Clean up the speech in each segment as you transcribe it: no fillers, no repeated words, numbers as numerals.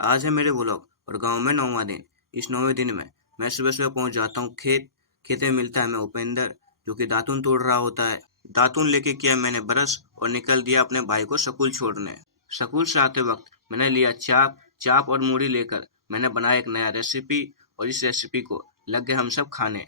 आज है मेरे व्लॉग और गांव में 9वां दिन। इस 9वें दिन में मैं सुबह सुबह पहुंच जाता हूँ खेत। खेत में मिलता है मैं उपेंद्र, जो कि दातून तोड़ रहा होता है। दातून लेके किया मैंने ब्रश और निकल दिया अपने भाई को स्कूल छोड़ने। स्कूल से आते वक्त मैंने लिया चाप चाप और मूढ़ी लेकर मैंने बनाया एक नया रेसिपी, और इस रेसिपी को लग गए हम सब खाने।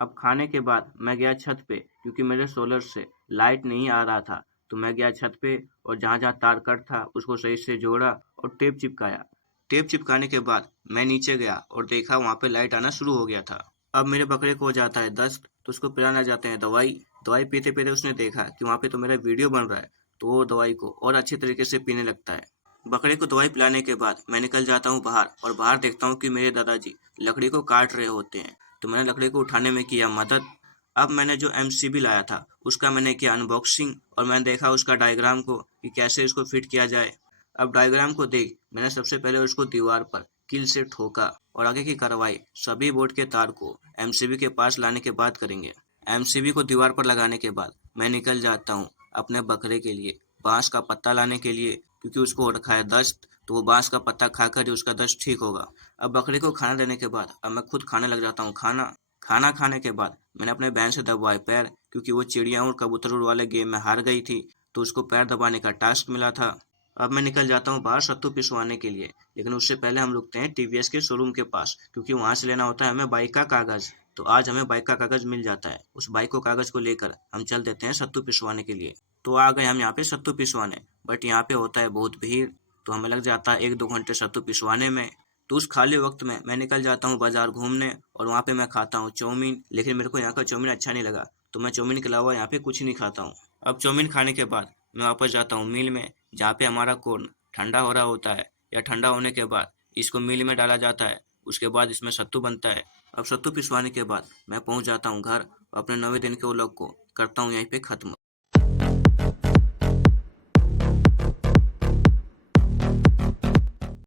अब खाने के बाद मैं गया छत पे, क्योंकि मेरे सोलर से लाइट नहीं आ रहा था। तो मैं गया छत पे और जहाँ जहाँ तार कट था उसको सही से जोड़ा और टेप चिपकाया। टेप चिपकाने के बाद मैं नीचे गया और देखा वहाँ पे लाइट आना शुरू हो गया था। अब मेरे बकरे को हो जाता है दस्त, तो उसको पिलाना जाते हैं दवाई। दवाई पीते पीते उसने देखा कि वहाँ पे तो मेरा वीडियो बन रहा है, तो वो दवाई को और अच्छे तरीके से पीने लगता है। बकरे को दवाई पिलाने के बाद मैं निकल जाता हूँ बाहर, और बाहर देखता हूँ कि मेरे दादाजी लकड़ी को काट रहे होते हैं। तो मैंने लकड़ी को उठाने में किया मदद। अब मैंने जो एमसीबी लाया था उसका मैंने किया अनबॉक्सिंग, और मैंने देखा उसका डायग्राम को कि कैसे इसको फिट किया जाए। अब डायग्राम को देख मैंने सबसे पहले उसको दीवार पर कील से ठोका, और आगे की कार्रवाई सभी बोर्ड के तार को एमसीबी के पास लाने के बाद करेंगे। एमसीबी को दीवार पर लगाने के बाद मैं निकल जाता हूँ अपने बकरे के लिए बांस का पत्ता लाने के लिए, क्योंकि उसको हो रखा है दस्त, तो वो बांस का पत्ता खाकर ही उसका दस्त ठीक होगा। अब बकरे को खाना देने के बाद अब मैं खुद खाने लग जाता हूँ खाना। खाना खाने के बाद मैंने अपने बहन से दबवाए पैर, क्योंकि वो चिड़िया और कबूतर उड़ वाले गेम में हार गई थी, तो उसको पैर दबाने का टास्क मिला था। अब मैं निकल जाता हूँ बाहर सत्तू पिसवाने के लिए, लेकिन उससे पहले हम रुकते हैं टीवीएस के शोरूम के पास, क्योंकि वहां से लेना होता है हमें बाइक का कागज। तो आज हमें बाइक का कागज मिल जाता है। उस बाइक को कागज को लेकर हम चल देते हैं सत्तू पिसवाने के लिए। तो आ गए हम यहाँ पे सत्तू पिसवाने, बट यहाँ पे होता है बहुत भीड़, तो हमें लग जाता है 1-2 घंटे सत्तू पिसवाने में। तो उस खाली वक्त में मैं निकल जाता हूँ बाजार घूमने, और वहाँ पे मैं खाता हूँ चाउमीन, लेकिन मेरे को यहाँ का चाउमीन अच्छा नहीं लगा, तो मैं चाउमीन के अलावा यहाँ पे कुछ नहीं खाता हूँ। अब चाउमीन खाने के बाद मैं वापस जाता हूँ मिल में, जहाँ पे हमारा कॉर्न ठंडा हो रहा होता है, या ठंडा होने के बाद इसको मिल में डाला जाता है। उसके बाद इसमें सत्तू बनता है। अब सत्तू पिसवाने के बाद मैं पहुँच जाता हूँ घर, और अपने 9वें दिन के व्लॉग को करता हूँ यहीं पे खत्म।